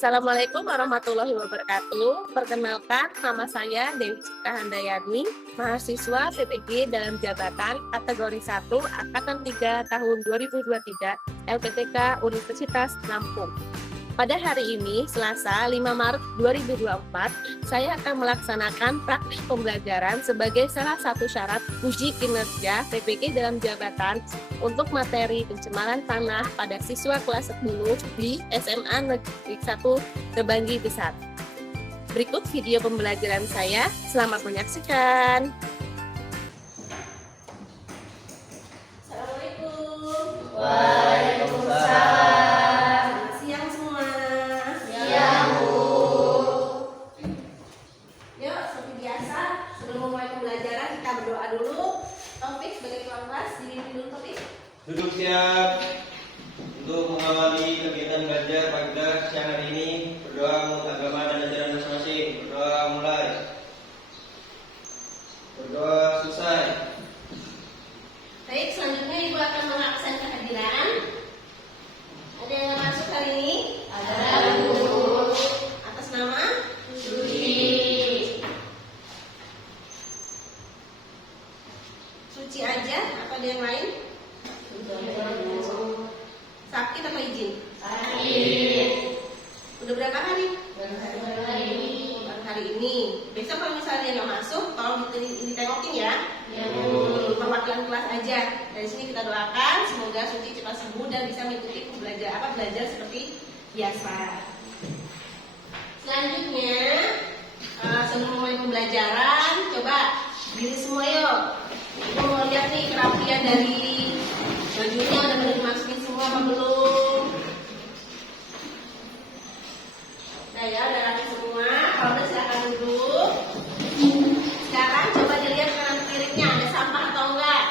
Assalamualaikum warahmatullahi wabarakatuh. Perkenalkan, nama saya Dewi Cika Handayani, mahasiswa PPG dalam jabatan kategori 1 Angkatan 3 tahun 2023 LPTK Universitas Lampung. Pada hari ini, Selasa 5 Maret 2024, saya akan melaksanakan praktik pembelajaran sebagai salah satu syarat uji kinerja PPG dalam jabatan untuk materi pencemaran tanah pada siswa kelas 10 di SMA Negeri 1 Tebanggi Besar. Berikut video pembelajaran saya, selamat menyaksikan. Assalamualaikum. Waalaikumsalam. Duduk siap untuk mengawali kegiatan belajar pada siang hari ini. Berdoa menurut agama dan ajaran masing-masing. Berdoa mulai. Berdoa selesai. Baik, selanjutnya Ibu akan mengabsen kehadiran. Ada yang masuk hari ini? Ada, Bu. Atas nama? Suci. Suci aja? Apa ada yang lain? Sakit apa izin? Sakit. Udah berapa hari? Baru hari ini. Baru hari ini. Besok kalau misalnya nggak masuk, tolong ditengokin ya. Ya, Perwakilan kelas aja. Dari sini kita doakan semoga Suci cepat sembuh dan bisa mengikuti belajar seperti biasa. Selanjutnya, sebelum mulai pembelajaran, coba diri semua yuk. Kita mau lihat nih kerapian dari bajunya udah dimasukin semua apa belum? Nah ya, udah rapi semua. Kalau udah silakan duduk. Sekarang coba dilihat kanan kirinya ada sampah atau enggak?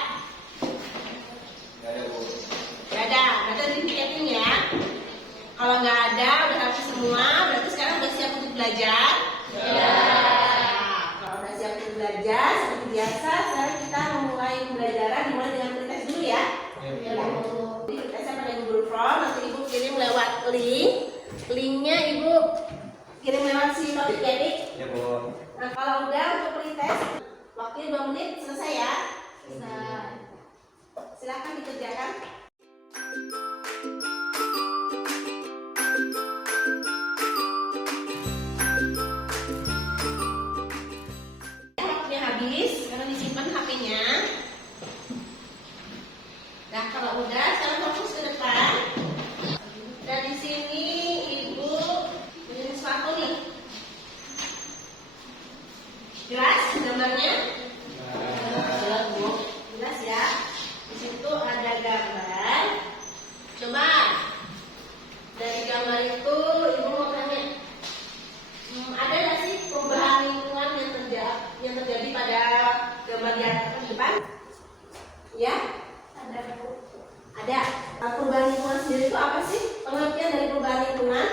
Gak ada, Bu. Gak ada, berarti dipiketin ya. Kalau nggak ada, udah rapi semua, berarti sekarang udah siap untuk belajar? Ya. Nah, kalau udah siap untuk belajar, seperti biasa, sekarang kita memulai pembelajaran dimulai dengan pretest dulu ya. Ya, Bu. Jadi pretestnya pada Google Form, nanti Ibu kirim lewat link. Linknya Ibu kirim lewat si topik edit. Ya, Bu. Nah, kalau udah untuk pretest, waktunya 2 menit selesai ya. Selesai. Silakan dikerjakan. Waktunya habis, sekarang disimpan HP-nya. Nah, kalau udah, sekarang fokus ke depan. Dan di sini Ibu bikin sesuatu nih. Jelas gambarnya? Jelas, Bu. Jelas ya. Di situ ada gambar. Coba dari gambar itu Ibu mau tanya, ada nggak sih perubahan lingkungan yang terjadi pada gambar di atas depan? Ya? Ada, Bu. Ada. Perubahan lingkungan sendiri itu apa sih? Pengertian dari perubahan lingkungan?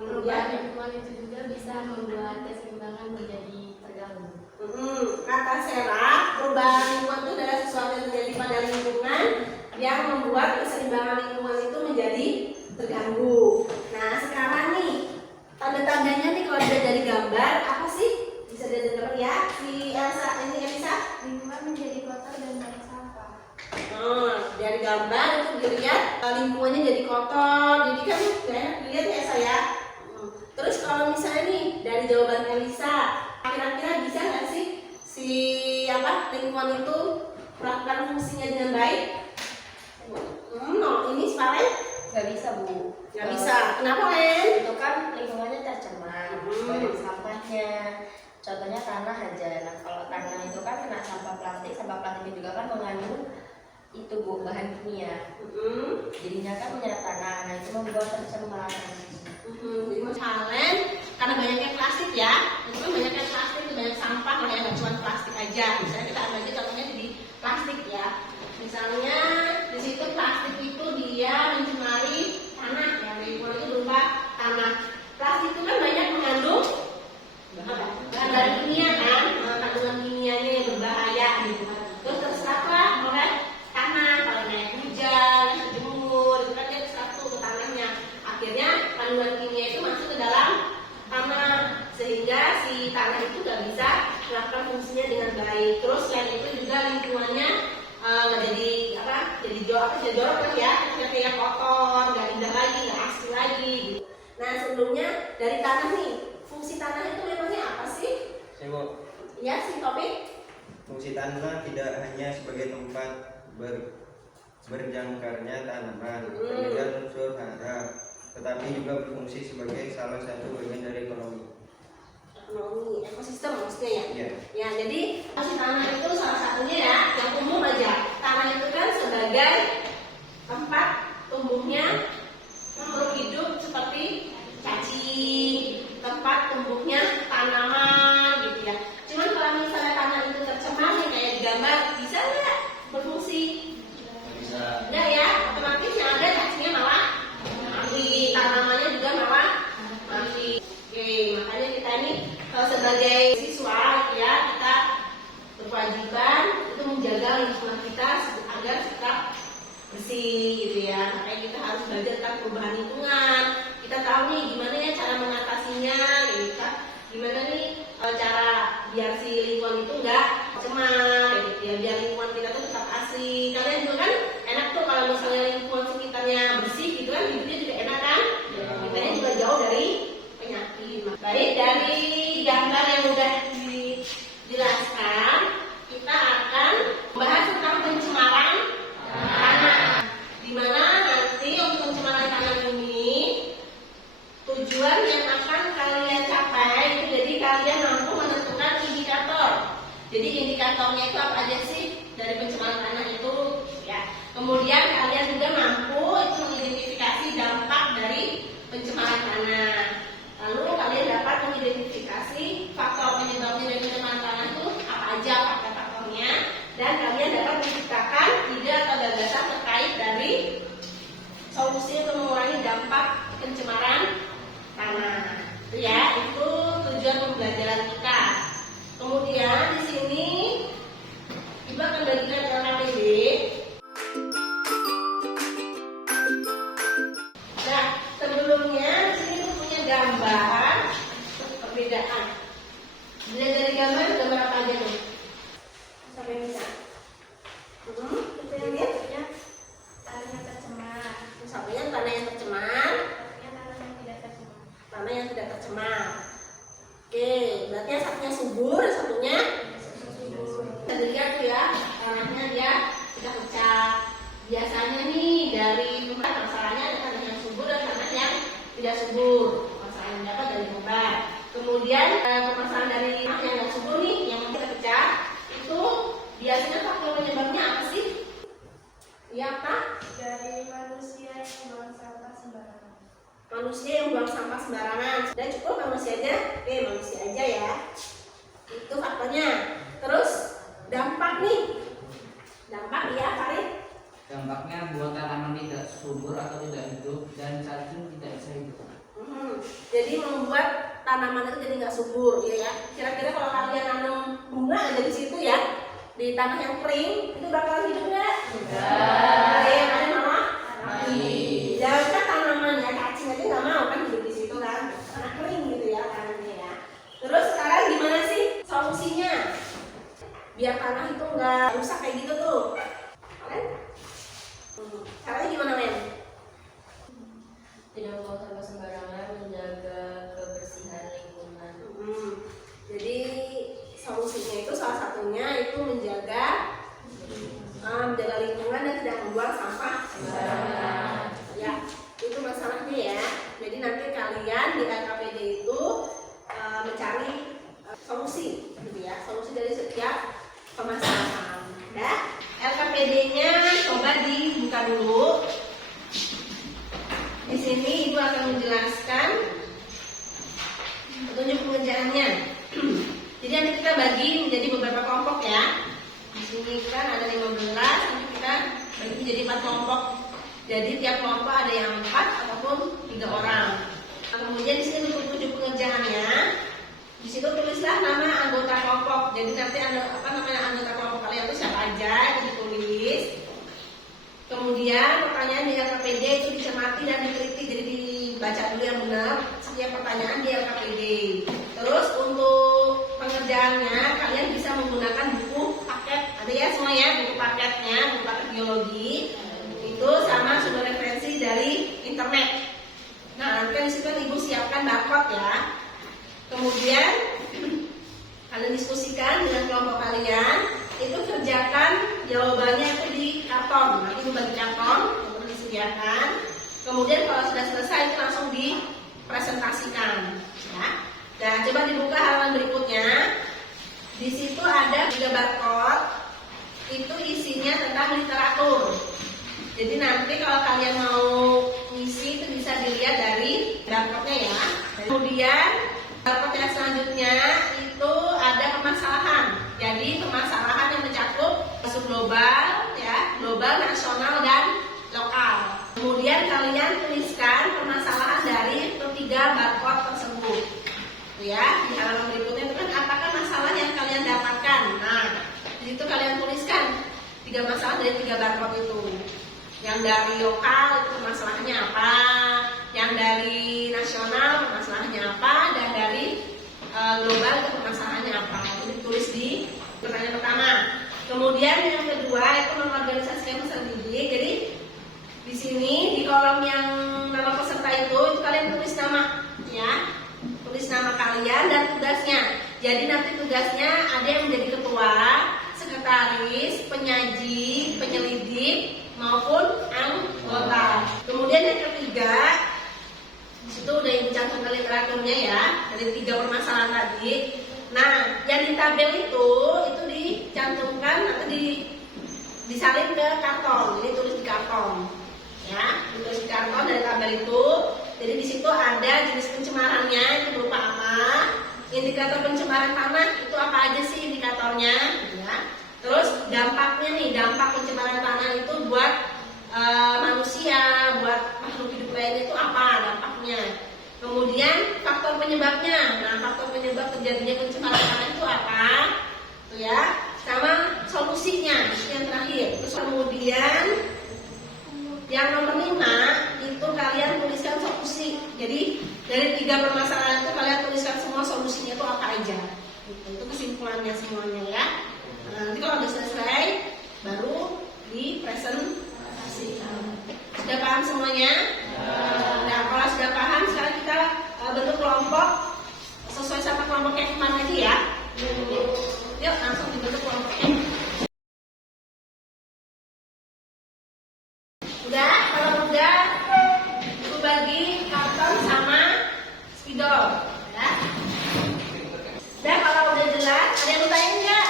Perubahan lingkungan itu juga bisa membuat keseimbangan menjadi terganggu. Kata Sarah, perubahan lingkungan itu adalah sesuatu yang terjadi pada lingkungan yang membuat keseimbangan lingkungan itu menjadi terganggu. Nah, sekarang nih, tanda-tandanya nih kalau dilihat dari gambar, apa sih? Bisa dilihat dari gambar ya? Si Elsa, ini Elisa? Lingkungan menjadi kotor dan banyak sampah. Dari gambar itu dilihat lingkungannya jadi kotor, jadi kan enak dilihat ya saya. Terus kalau misalnya nih dari jawaban Elisa, kira-kira bisa nggak sih si lingkungan itu melakukan fungsinya dengan baik? Ini Valen? Gak bisa, Bu. Nggak bisa. Kenapa, Len? Itu kan lingkungannya tercemar, banyak sampahnya. Contohnya tanah aja. Nah, kalau tanah itu kan kena sampah plastik itu juga kan mengandung itu, Bu, bahan kimia. Jadinya kan menyerap tanah. Nah, itu membuat tercemar. Jadi Valen, karena banyaknya plastik ya, itu kan banyaknya plastik, itu banyak sampah, makanya nggak cuma plastik aja. Misalnya kita ambil aja contohnya jadi plastik ya. Misalnya di situ plastik itu dia mencemari tanah ya, lingkungan itu berupa tanah. Plastik itu kan banyak mengandung bahan kimia kan, kandungan kimianya yang berbahaya gitu. Terus terserap oleh tanah, kalau naik hujan, jemur, itu kan dia terserap tuh ke tanahnya. Akhirnya baik. Terus selain itu juga lingkungannya jadi jorok lah ya, kayak kotor, nggak indah lagi, nggak asli lagi. Nah sebelumnya dari tanah nih, fungsi tanah itu memangnya apa sih? Ibu, Ya si topik. fungsi tanah tidak hanya sebagai tempat berjangkarnya tanaman dan unsur hara, tetapi juga berfungsi sebagai salah satu bagian dari ekonomi. Ekonomi, ekosistem maksudnya ya. Iya. Ya, jadi fungsi tanah itu salah satunya ya, yang umum aja. Tanah itu kan sebagai tempat tumbuhnya makhluk hidup seperti cacing, tempat tumbuhnya tanaman gitu ya. Cuman kalau misalnya tanah itu tercemar nih kayak di gambar, bisa nggak berfungsi? Bisa. Enggak ya, otomatis yang ada cacingnya malah mati, tanamannya juga malah mati. Oke, makanya kita ini sebagai siswa ya, kita berkewajiban itu menjaga lingkungan kita agar tetap bersih gitu ya. Makanya kita harus belajar tentang perubahan lingkungan. Kita tahu nih gimana ya cara mengatasinya gitu kan. Gimana nih cara biar si lingkungan itu enggak cemar gitu ya, biar lingkungan kita tuh tetap asri. Kalian juga kan enak tuh kalau misalnya lingkungan sekitarnya bersih gitu kan, hidupnya juga enak kan. Kitanya juga jauh dari penyakit. Baik, dari gambar yang udah dijelaskan, kita akan membahas tentang pencemaran tanah. Dimana nanti untuk pencemaran tanah ini tujuan yang akan kalian capai itu jadi kalian mampu menentukan indikator. Jadi indikatornya itu apa aja sih dari pencemaran tanah itu ya. Kemudian kalian juga mampu itu mengidentifikasi dampak dari pencemaran tanah. Lalu kalian dapat mengidentifikasi faktor penyebabnya dari pencemaran tanah itu apa aja faktor-faktornya, dan kalian dapat menciptakan ide atau gagasan terkait dari solusi untuk mengurangi dampak pencemaran tanah. Itu ya, itu tujuan pembelajaran kita. Kemudian di sini Ibu akan bagikan LKPD. Nah, sebelumnya di sini Ibu punya gambar perbedaan. Dilihat dari gambar apa aja tuh? Sampai bisa. Itu yang satunya tanahnya tercemar, Satunya tanah yang tercemar, satunya tanah yang tidak tercemar. tanah yang tidak tercemar. Oke, berarti yang satunya subur, satunya bisa dilihat tuh ya, tanahnya dia sudah pecah. Biasanya nih dari masalahnya ada tanah yang subur dan tanah yang tidak subur. Masalah yang dapat dari gambar. Kemudian permasalahan dari tanah yang tidak subur nih, yang tidak pecah, itu biasanya faktor penyebabnya apa sih? Iya Pak? Dari manusia yang buang sampah sembarangan. Manusia yang buang sampah sembarangan. Dan cukup manusia aja? Oke, manusia aja ya. Itu faktornya. Terus dampak nih. Dampak ya Farid? Dampaknya buat tanaman tidak subur atau tidak hidup dan cacing tidak bisa hidup. Jadi membuat tanaman itu jadi nggak subur, ya. Kira-kira kalau kalian nanam bunga aja di situ ya, di tanah yang kering, itu bakal hidup nggak? Enggak. Ya, kalian malah mati. Jangan kan tanaman ya, cacing aja nggak mau kan hidup di situ kan, karena kering gitu ya tanahnya ya. Terus sekarang gimana sih solusinya? Biar tanah itu nggak rusak kayak gitu tuh. Kalian? Caranya gimana men? Tidak buang sampah sembarangan, menjaga kebersihan lingkungan. Jadi solusinya itu salah satunya itu menjaga lingkungan dan tidak membuang sampah sembarangan. Ya, itu masalahnya ya. Jadi nanti kalian di LKPD itu mencari solusi, gitu ya. Solusi dari setiap permasalahan. Nah, LKPD-nya coba dibuka dulu. Di sini Ibu akan menjelaskan petunjuk pengerjaannya. Jadi nanti kita bagi menjadi beberapa kelompok ya. Di sini kan ada 15, nanti kita bagi menjadi 4 kelompok. Jadi tiap kelompok ada yang 4 ataupun 3 orang. Nah, kemudian di sini untuk petunjuk pengerjaannya, di situ tulislah nama anggota kelompok. Jadi nanti ada anggota kelompok kalian itu siapa aja itu ditulis. Kemudian pertanyaan di LKPD itu dicermati dan diteliti, jadi dibaca dulu yang benar setiap pertanyaan di LKPD. Terus untuk pengerjaannya kalian bisa menggunakan buku kalian diskusikan dengan kelompok kalian, itu kerjakan jawabannya itu di karton. Nanti membagi karton untuk disediakan. Kemudian kalau sudah selesai itu langsung dipresentasikan. Ya. Dan coba dibuka halaman berikutnya. Di situ ada 3 barcode. Itu isinya tentang literatur. Jadi nanti kalau kalian mau ngisi itu bisa dilihat dari barcode-nya ya. Kemudian barcode yang selanjutnya itu ada permasalahan. Jadi permasalahan yang mencakup masuk global, ya, global, nasional dan lokal. Kemudian kalian tuliskan permasalahan dari ketiga barcode tersebut. Tuh ya, di halaman berikutnya itu kan apakah masalah yang kalian dapatkan. Nah, di situ kalian tuliskan 3 masalah dari 3 barcode itu. Yang dari lokal itu masalahnya apa, yang dari nasional masalahnya apa, dan dari global itu masalahnya apa. Itu ditulis di pertanyaan pertama. Kemudian yang kedua itu mengorganisasikan peserta didik. Jadi di sini di kolom yang nama peserta itu kalian tulis nama, ya, tulis nama kalian dan tugasnya. Jadi nanti tugasnya ada yang menjadi ketua, sekretaris, penyaji, penyelidik maupun anggota. Kemudian yang ketiga, di situ udah dicantumkan literaturnya ya, dari 3 permasalahan tadi. Nah, yang di tabel itu dicantumkan atau disalin ke karton. Jadi tulis di karton, ya, ditulis di karton dari tabel itu. Jadi di situ ada jenis pencemarannya itu berupa apa, indikator pencemaran tanah itu apa aja sih indikatornya, ya. Terus dampaknya nih, dampak pencemaran tanah itu buat manusia, buat makhluk hidup lainnya itu apa dampaknya. Kemudian faktor penyebabnya. Nah, faktor penyebab terjadinya pencemaran tanah itu apa? Tuh ya. Sama solusinya, itu yang terakhir. Terus kemudian yang nomor 5 itu kalian tuliskan solusi. Jadi dari 3 permasalahan itu kalian tuliskan semua solusinya itu apa aja. Itu kesimpulannya semuanya ya. Nah, nanti kalau sudah selesai baru dipresentasikan. Sudah paham semuanya? Nah, kalau sudah paham sekarang kita bentuk kelompok sesuai sama kelompok yang kemarin aja ya. Yuk langsung dibentuk kelompoknya. Udah, kalau udah aku bagi karton sama spidol ya. Udah, kalau udah jelas ada yang bertanya enggak?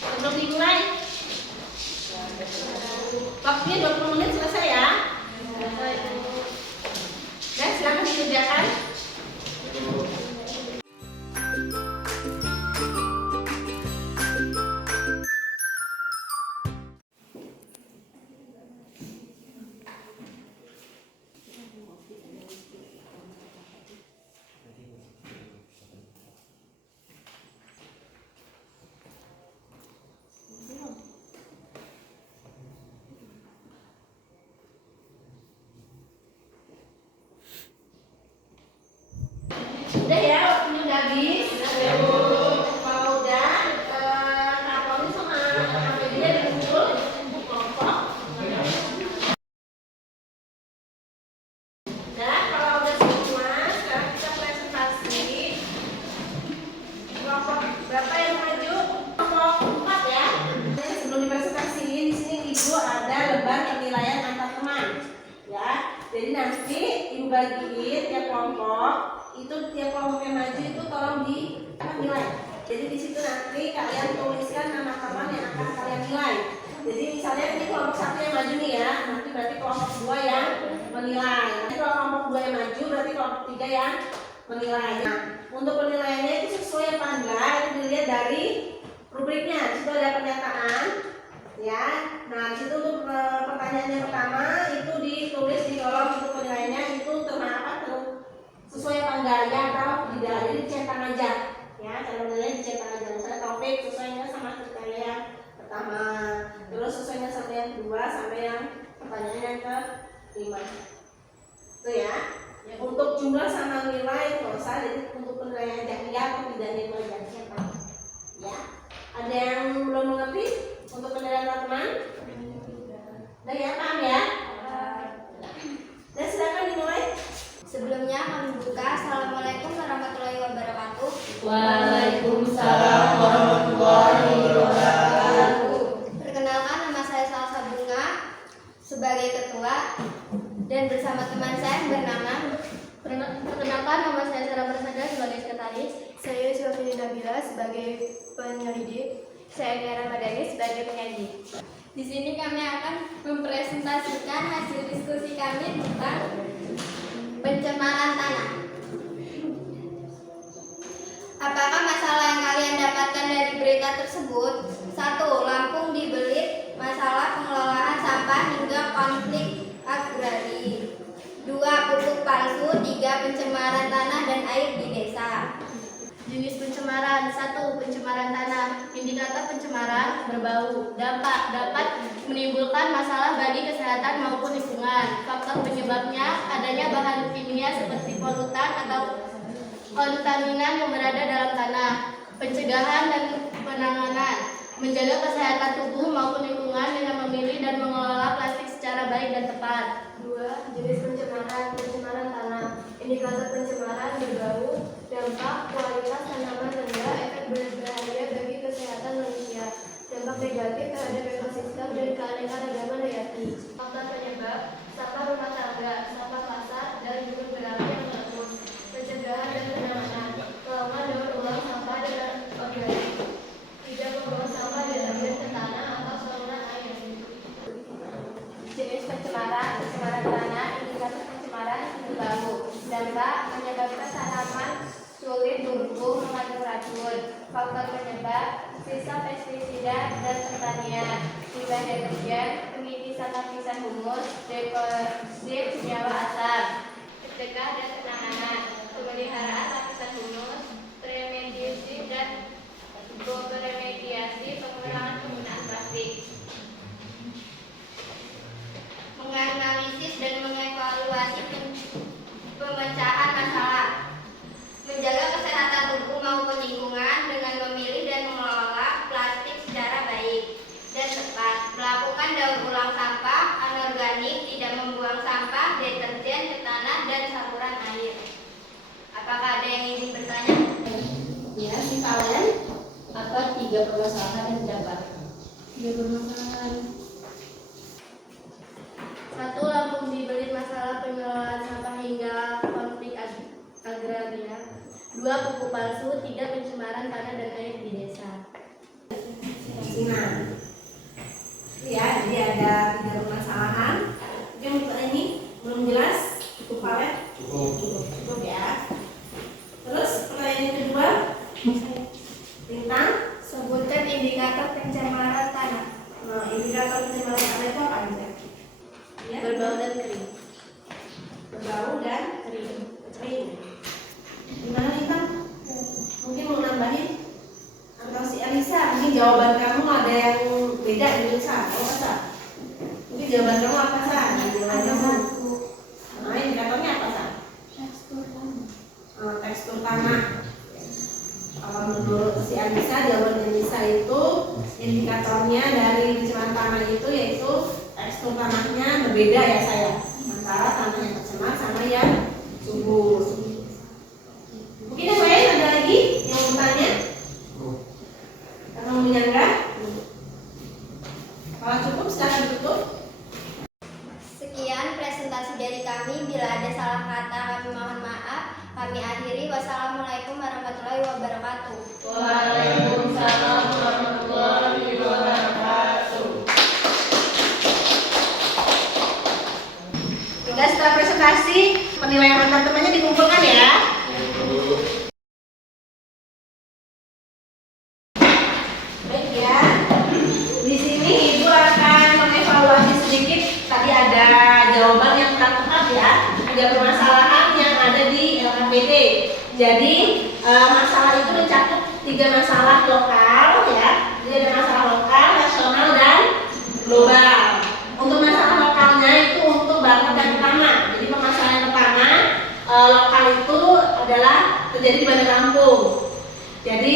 Sebelum dimulai. Waktunya 20 menit selesai ya. Dan silakan dikerjakan. Udah ya, waktunya udah habis. Kalau udah, kartonnya sama HP-nya dikumpul, dikumpul kelompok. Udah, kalau udah semua, sekarang kita presentasi. Kelompok berapa yang maju? Kelompok 4 ya. Sebelum dipresentasiin, di sini Ibu ada lembar penilaian antar teman. Ya, jadi nanti Ibu bagiin tiap kelompok. Itu tiap kelompok yang maju itu tolong dinilai. Jadi di situ nanti kalian tuliskan nama teman yang akan kalian nilai. Jadi misalnya ini kelompok 1 yang maju nih ya, nanti berarti kelompok 2 yang menilai. Nanti kalau kelompok 2 yang maju berarti kelompok 3 yang menilai. Nah, untuk penilaiannya itu sesuai apa enggak itu dilihat dari rubriknya. Di situ ada pernyataan, ya. Nah, di situ untuk pertanyaan yang pertama itu ditulis di kolom untuk penilaiannya itu sesuai apa enggak ya atau tidak, jadi dicetak aja ya, cara menilai dicetak aja. Misalnya topik sesuainya sama kriteria yang pertama, terus sesuainya sampai yang kedua, sampai yang pertanyaan yang ke-5 itu ya. Untuk jumlah sama nilai nggak usah, jadi untuk penilaian aja ya atau tidak nilai aja cetak ya. Ada yang belum mengerti untuk penilaian teman? Udah ya, paham ya? Dan silakan dimulai. Sebelumnya kami buka. Assalamualaikum warahmatullahi wabarakatuh. Waalaikumsalam dan bersama teman saya yang bernama Perkenalkan, nama saya Sarah Prasada sebagai sekretaris, saya Syafini Nabila sebagai penyelidik, saya Nia Ramadhani sebagai penyaji. Di sini kami akan mempresentasikan hasil diskusi kami tentang pencemaran tanah. Apakah masalah yang kalian dapatkan dari berita tersebut? 1. Lampung dibelit masalah pengelolaan sampah hingga konflik agrari. 2. Pupuk palsu. 3. Pencemaran tanah dan air di desa. Jenis pencemaran. 1. Pencemaran tanah. Indikator pencemaran berbau. Dampak dapat menimbulkan masalah bagi kesehatan maupun lingkungan. Faktor penyebabnya adanya bahan kimia seperti polutan atau kontaminan yang berada dalam tanah. Pencegahan dan penanganan. Menjaga kesehatan tubuh maupun lingkungan dengan memilih dan mengelola plastik secara baik dan tepat. 2. Jenis pencemaran. Pencemaran tanah. Indikator pencemaran berbau. Dampak kualitas tanaman rendah. Efek berbahaya bagi kesehatan manusia. Dampak negatif terhadap ekosistem dan keanekaragaman hayati. Faktor penyebab: sampah rumah tangga, sampah pasar, dan gunung berapi yang meletus. Pencegahan dan penanganan: melakukan daur ulang sampah dengan organik. Tidak membuang sampah deterjen ke tanah atau saluran air. Jenis pencemaran. Pencemaran tanah. Indikator pencemaran berbau. Dampak: menyebabkan tanaman sulit tumbuh mengandung racun. Faktor penyebab: sisa pestisida dan pertanian, limbah deterjen, pengisian lapisan humus, deposit senyawa asam. Pencegah dan penanganan: pemeliharaan lapisan humus, remediasi dan beremediasi, pengurangan penggunaan plastik. Menganalisis dan mengevaluasi pemecahan masalah. Menjaga kesehatan tubuh maupun lingkungan dengan memilih dan mengelola plastik secara baik dan tepat. Melakukan daur ulang sampah anorganik, tidak membuang sampah deterjen ke tanah dan saluran air. Apakah ada yang ingin bertanya? Ya, si kalian apa 3 permasalahan yang dapat? 3 permasalahan. 1. Lampung dibelit masalah pengelolaan sampah hingga konflik agraria. 2. Pupuk palsu. 3. Pencemaran tanah dan air di desa. Nah, ya, jadi ada 3 permasalahan. Mungkin untuk ini belum jelas, cukup palet? Cukup ya. Terus pertanyaan yang kedua tentang Sebutkan indikator pencemaran tanah. indikator pencemaran tanah itu apa aja? Ya, Berbau dan kering. berbau dan kering. Gimana nih Bang? Mungkin mau nambahin? Atau si Alisa, mungkin jawaban kamu ada yang beda dengan Sa. Apa Sa? Mungkin jawaban kamu apa Sa? Ada 1. Nah, indikatornya apa Sa? Tekstur tanah. Kalau menurut si Alisa, jawaban Alisa itu indikatornya dari pencemaran tanah itu yaitu tekstur tanahnya berbeda ya saya antara tanah yang tercemar sama yang subur. Mungkin yang lain ada lagi yang mau bertanya? Atau mau menyanggah? Kalau cukup silakan ditutup. Sekian presentasi dari kami. Bila ada salah kata kami mohon maaf. Kami akhiri. Wassalamualaikum warahmatullahi wabarakatuh. Waalaikumsalam warahmatullahi wabarakatuh. Sudah setelah presentasi, penilaian antar temannya dikumpulkan ya. Baik ya. Di sini Ibu akan mengevaluasi sedikit. Tadi ada jawaban yang kurang tepat ya. Ada permasalahan yang ada di LKPD. Jadi masalah itu mencakup 3 masalah lokal ya. Jadi ada masalah lokal, nasional, dan global. Untuk masalah lokalnya itu untuk bakat yang pertama. Jadi permasalahan yang pertama lokal itu adalah terjadi di Bandar Lampung. Jadi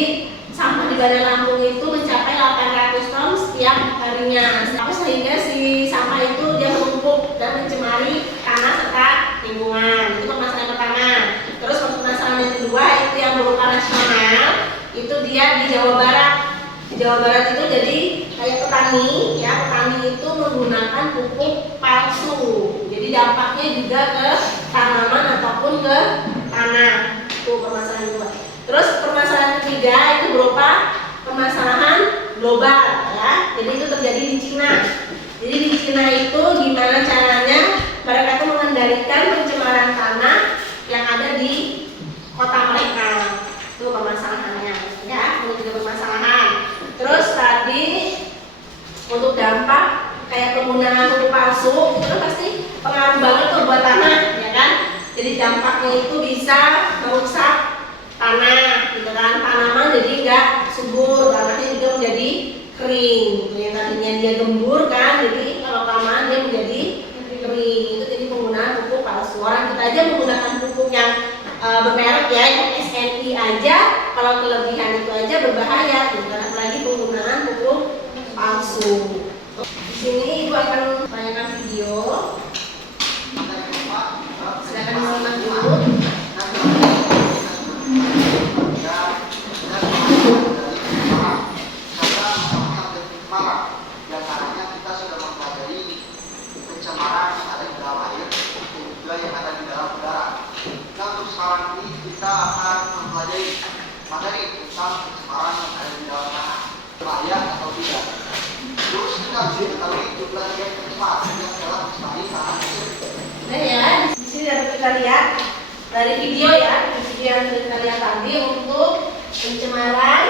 sampah di Bandar Lampung itu mencapai 800 ton setiap harinya. Sehingga si sampah itu dia menumpuk dan mencemari tanah serta lingkungan. Itu permasalahan yang pertama. Terus permasalahan yang kedua itu yang berupa nasional, itu dia di Jawa Barat. Di Jawa Barat itu jadi kayak petani ya, petani itu menggunakan pupuk palsu. Jadi dampaknya juga ke tanaman ataupun ke tanah. Itu permasalahan kedua. Terus permasalahan ketiga itu berupa permasalahan global ya. Jadi itu terjadi di Cina. Jadi di Cina itu gimana caranya mereka itu mengendalikan pencemaran tanah yang ada di kota mereka. Itu permasalahannya ya, ini juga permasalahan. Terus tadi untuk dampak kayak penggunaan pupuk palsu itu kan pasti pengaruh banget tuh buat tanah ya kan. Jadi dampaknya itu bisa merusak tanah gitu kan, tanaman jadi nggak subur, tanahnya juga menjadi kering gitu. Yang tadinya dia gembur kan, jadi kalau kelamaan dia menjadi kering. Itu jadi penggunaan pupuk palsu. Orang kita aja menggunakan pupuk yang bermerek ya, yang SNI aja, kalau kelebihan itu aja berbahaya gitu kan, apalagi penggunaan pupuk palsu. Di sini ibu akan menayangkan video. Silakan disimak dulu. Diantaranya kita sudah mempelajari pencemaran yang ada di dalam air dan juga yang ada di dalam udara. Nah, untuk sekarang ini kita akan mempelajari materi tentang pencemaran yang ada di dalam tanah, bahaya atau tidak. Terus kita harus mengetahui jumlah yang pencemar yang telah mencemari tanah tersebut. Nah ya, di sini dapat kita lihat dari video ya, video yang sudah kita lihat tadi untuk pencemaran.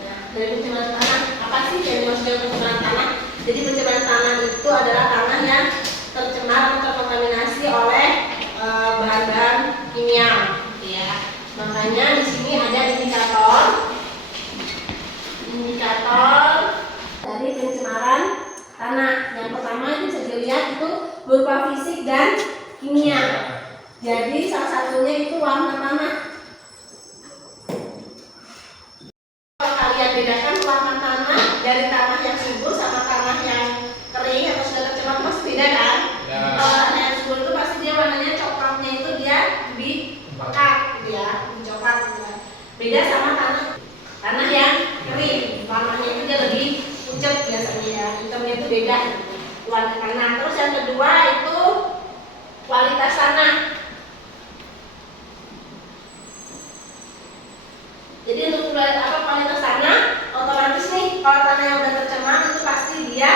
Nah, dari pencemaran tanah, apa sih yang dimaksud pencemaran tanah? Jadi pencemaran tanah itu adalah tanah yang tercemar atau terkontaminasi oleh bahan-bahan kimia, ya. Makanya di sini ada indikator dari pencemaran tanah. Yang pertama itu bisa dilihat itu berupa fisik dan kimia. Jadi salah satunya itu warna tanah. Kalau kalian bedakan warna tanah dari tanah yang subur sama tanah yang kering atau sudah tercemar pasti beda kan? Ya. Kalau tanah yang subur itu pasti dia warnanya coklatnya itu dia lebih pekat gitu ya, lebih coklat gitu ya. Beda sama tanah yang kering, warnanya itu dia lebih pucat biasanya ya, hitamnya itu beda warna tanah. Terus yang kedua itu kualitas tanah. Jadi untuk kualitas tanah, otomatis nih kalau tanah yang udah tercemar itu pasti dia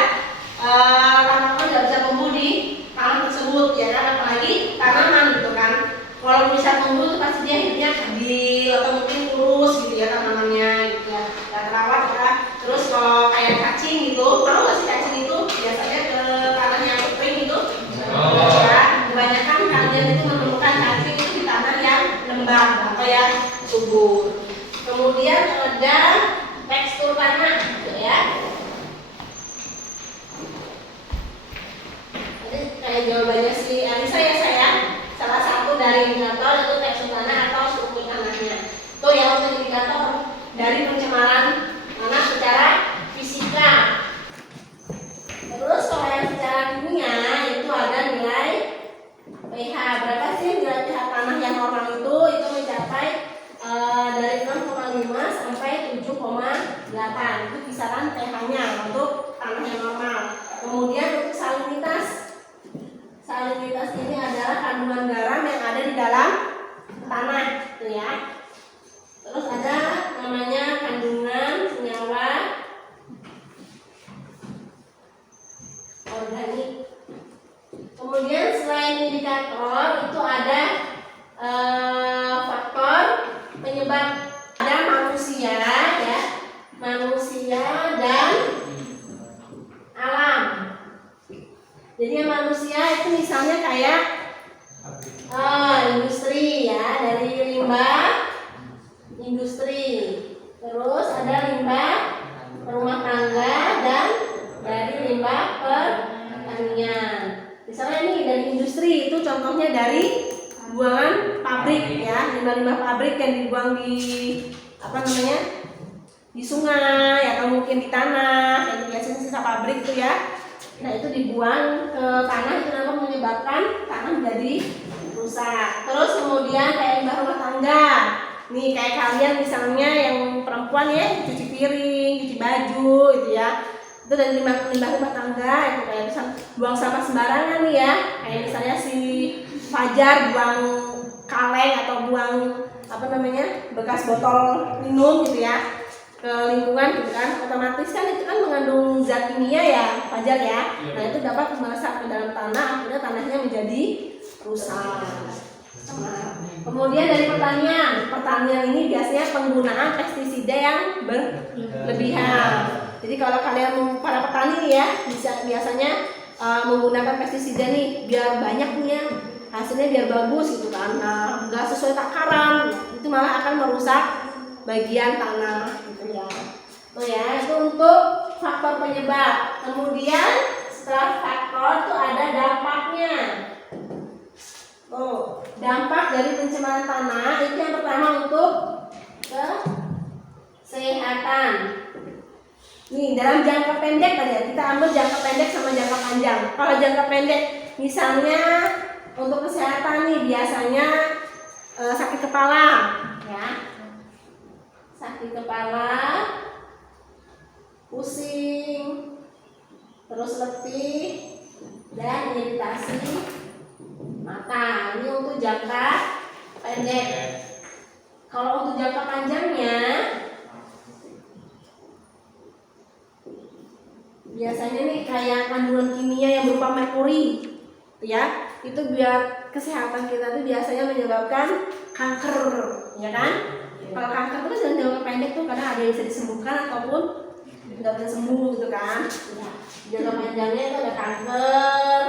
tanaman tidak bisa tumbuh di tanah tersebut ya kan, apalagi tanaman gitu kan. Kalau bisa tumbuh itu pasti dia hidupnya kerdil atau mungkin kurus gitu ya tanamannya gitu ya, nggak terawat ya. Terus kalau kayak cacing gitu, tahu nggak sih cacing itu biasanya ke tanah yang kering gitu ya, kebanyakan kalian itu menemukan cacing itu di tanah yang lembab atau yang subur. Kemudian ada tekstur tanah gitu ya. Jadi kayak jawabannya si Alisa ya sayang, salah satu dari indikator itu tekstur tanah atau struktur tanahnya. Itu yang untuk indikator dari pencemaran tanah secara fisika. Terus kalau yang secara kimia itu ada nilai pH. Berapa sih nilai pH tanah yang normal itu mencapai dari 6,5 sampai 7,8. Itu kisaran pH-nya untuk tanah yang normal. Kemudian untuk salinitas. Salinitas ini adalah kandungan garam yang ada di dalam tanah, gitu ya. Terus ada namanya kandungan senyawa organik. Kemudian selain indikator itu ada faktor penyebab. Ada manusia ya, manusia dan alam. Jadi yang manusia itu misalnya kayak industri ya, dari limbah industri. Terus ada limbah rumah tangga dan dari limbah pertanian. Misalnya nih dari industri itu contohnya dari buangan pabrik ya, limbah-limbah pabrik yang dibuang di di sungai atau mungkin di tanah, yang biasanya sisa pabrik itu ya. Nah itu dibuang ke tanah, itu nanti menyebabkan tanah menjadi rusak. Terus kemudian kayak limbah rumah tangga, nih kayak kalian misalnya yang perempuan ya, cuci piring, cuci baju gitu ya. Itu dari limbah rumah tangga, itu kayak misalnya buang sampah sembarangan nih ya, kayak misalnya si Fajar buang kaleng atau buang apa namanya bekas botol minum gitu ya ke lingkungan gitu kan, otomatis kan itu kan mengandung zat kimia ya Fajar ya. Nah itu dapat meresap ke dalam tanah, akhirnya tanahnya menjadi rusak. Kemudian dari pertanian ini biasanya penggunaan pestisida yang berlebihan. Jadi kalau kalian para petani ya biasanya menggunakan pestisida nih biar banyak nih ya, hasilnya biar bagus gitu kan. Nah, nggak sesuai takaran, itu malah akan merusak bagian tanah gitu ya. Tuh ya, itu untuk faktor penyebab. Kemudian setelah faktor itu ada dampaknya. Oh, dampak dari pencemaran tanah itu yang pertama untuk kesehatan. Nih dalam jangka pendek aja kita ambil jangka pendek sama jangka panjang. Kalau jangka pendek misalnya untuk kesehatan nih biasanya sakit kepala, ya, sakit kepala, pusing, terus letih dan iritasi mata. Ini untuk jangka pendek. Kalau untuk jangka panjangnya biasanya nih kayak kandungan kimia yang berupa merkuri ya, itu biar kesehatan kita tuh biasanya menyebabkan kanker ya kan. Kalau kanker itu dalam jangka pendek tuh kadang ada yang bisa disembuhkan ataupun nggak bisa sembuh gitu kan ya. Jangka panjangnya itu ada kanker,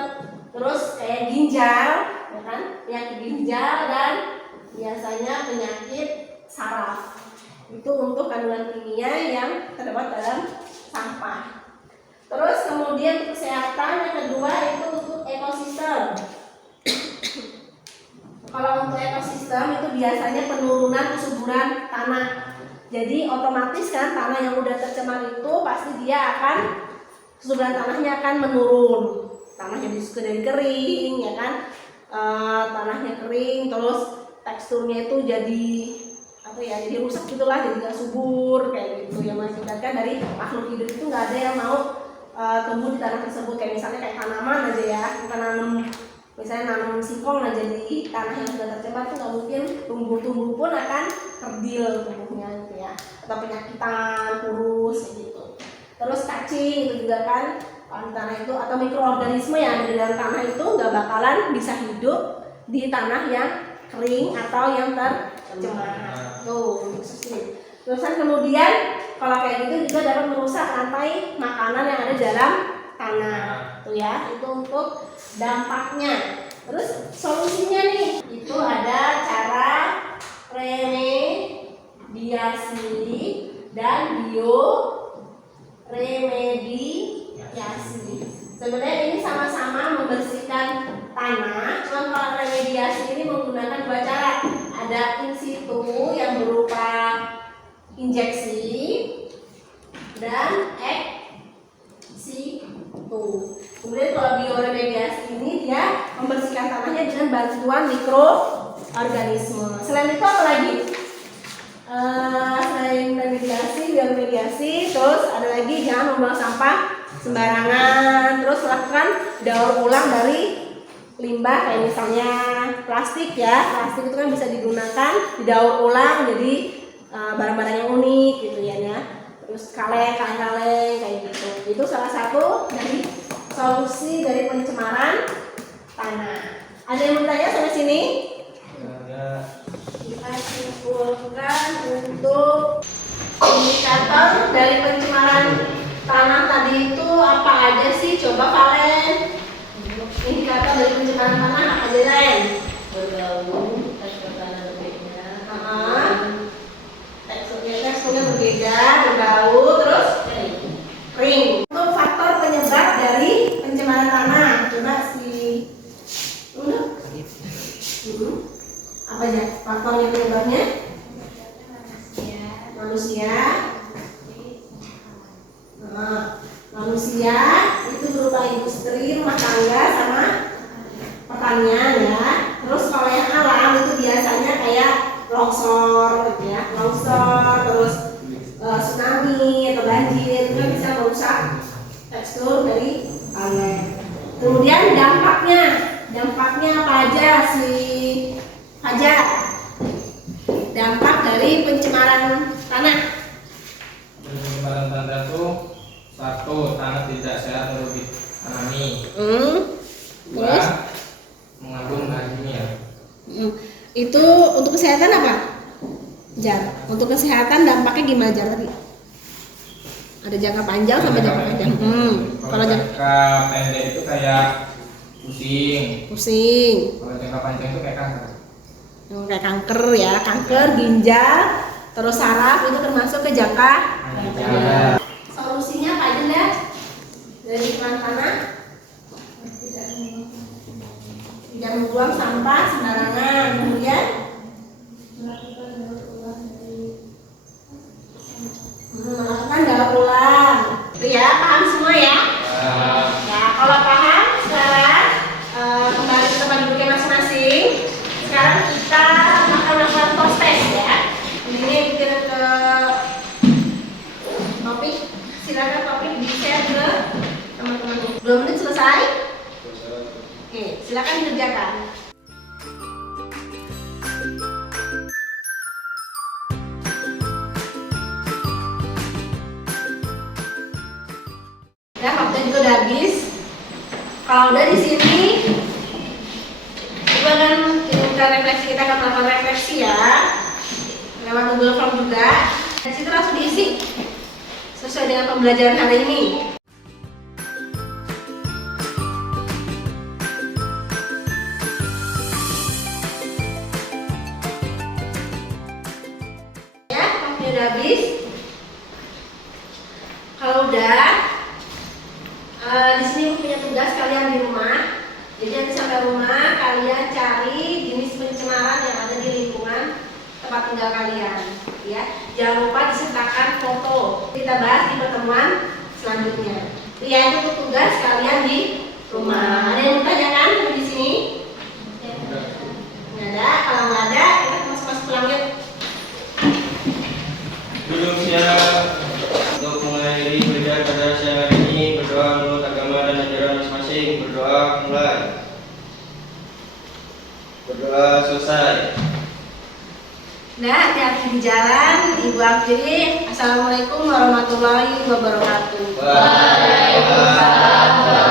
terus kayak ginjal ya kan, penyakit ginjal dan biasanya penyakit saraf. Itu untuk kandungan kimia yang terdapat dalam sampah. Terus kemudian kesehatan yang kedua itu untuk ekosistem. Kalau untuk ekosistem itu biasanya penurunan kesuburan tanah. Jadi otomatis kan tanah yang udah tercemar itu pasti dia akan kesuburan tanahnya akan menurun. Tanahnya jadi kering ya kan, tanahnya kering, terus teksturnya itu jadi apa ya, jadi rusak gitulah, jadi nggak subur kayak gitu, yang mengakibatkan dari makhluk hidup itu nggak ada yang mau tumbuh di tanah tersebut. Kayak misalnya kayak tanaman aja ya, kita nanam misalnya nanam singkong aja di tanah yang sudah tercemar tuh nggak mungkin tumbuh pun akan kerdil tumbuhnya gitu ya, atau penyakitan, kurus gitu. Terus cacing itu juga kan kalau di tanah itu, atau mikroorganisme yang ada di dalam tanah itu nggak bakalan bisa hidup di tanah yang kering atau yang tercemar. Tuh, terus kemudian kalau kayak gitu juga dapat merusak rantai makanan yang ada dalam tanah. Tuh ya, itu untuk dampaknya. Terus solusinya nih, itu ada cara remediasi dan bioremediasi. Sebenarnya ini sama-sama membersihkan tanah, cuma kalau remediasi ini menggunakan dua cara. Ada in situ yang berupa injeksi dan ex situ. Kemudian kalau bioremediasi ini dia membersihkan tanahnya dengan bantuan mikroorganisme. Selain itu apa lagi? Selain remediasi, bioremediasi, terus ada lagi jangan membuang sampah sembarangan. Terus lakukan daur ulang dari limbah, kayak misalnya plastik ya. Plastik itu kan bisa digunakan, didaur ulang jadi barang-barang yang unik gitu ya. Terus kaleng kayak gitu. Itu salah satu dari solusi dari pencemaran tanah. Ada yang bertanya sampai sini? Kita simpulkan untuk indikator dari pencemaran tanah tadi itu apa aja sih? Coba kalian. Indikator dari pencemaran tanah apa aja, Ren? Berbau, tekstur tanah berbeda. Teksturnya berbeda, berbau, terus kering. Untuk faktor penyebab dari pencemaran tanah, coba apa aja faktor penyebabnya? Manusia itu berupa industri, rumah tangga, sama pertanian ya. Terus kalau yang alam itu biasanya kayak longsor gitu ya, terus tsunami atau banjir itu kan bisa merusak Itu untuk kesehatan apa? Jar. Untuk kesehatan dampaknya gimana Jar tadi? Ada jangka panjang sampai jangka panjang. Kalau jangka pendek itu kayak pusing. Kalau jangka panjang itu kayak kanker. Kayak kanker ya, kanker ginjal, terus saraf itu termasuk ke jangka panjang. Solusinya apa aja deh? Dari tanah, tidak membuang sampah sembarangan, kemudian melakukan daur ulang. Itu ya, paham semua ya? Nah, kalau paham sekarang kembali ke tempat duduknya masing-masing. Sekarang kita akan melakukan post test ya. Ini bikin ke topik, silakan topik di share ke teman-teman. 2 menit selesai. Oke, silakan dikerjakan. Ya, waktu juga udah habis. Kalau udah di sini, coba kan kita refleksi, kita akan melakukan refleksi ya, lewat Google Form juga. Di situ langsung diisi sesuai dengan pembelajaran hari ini. Ya, waktunya udah habis. Kalau udah, di sini punya tugas kalian di rumah. Jadi nanti sampai rumah kalian cari jenis pencemaran yang ada di lingkungan tempat tinggal kalian. Ya, jangan lupa disertakan foto. Kita bahas di pertemuan selanjutnya. Ya, itu tugas kalian di rumah. Ada yang bertanyakan di sini? Nggak ada. Kalau nggak ada, kita masuk pulang yuk. Duduk siap untuk mengakhiri belajar pada siang hari ini. Berdoa menurut agama dan ajaran masing-masing. Berdoa mulai. Berdoa selesai. Nah, hati-hati di jalan. Ibu akhiri. Assalamualaikum warahmatullahi wabarakatuh. Waalaikumsalam.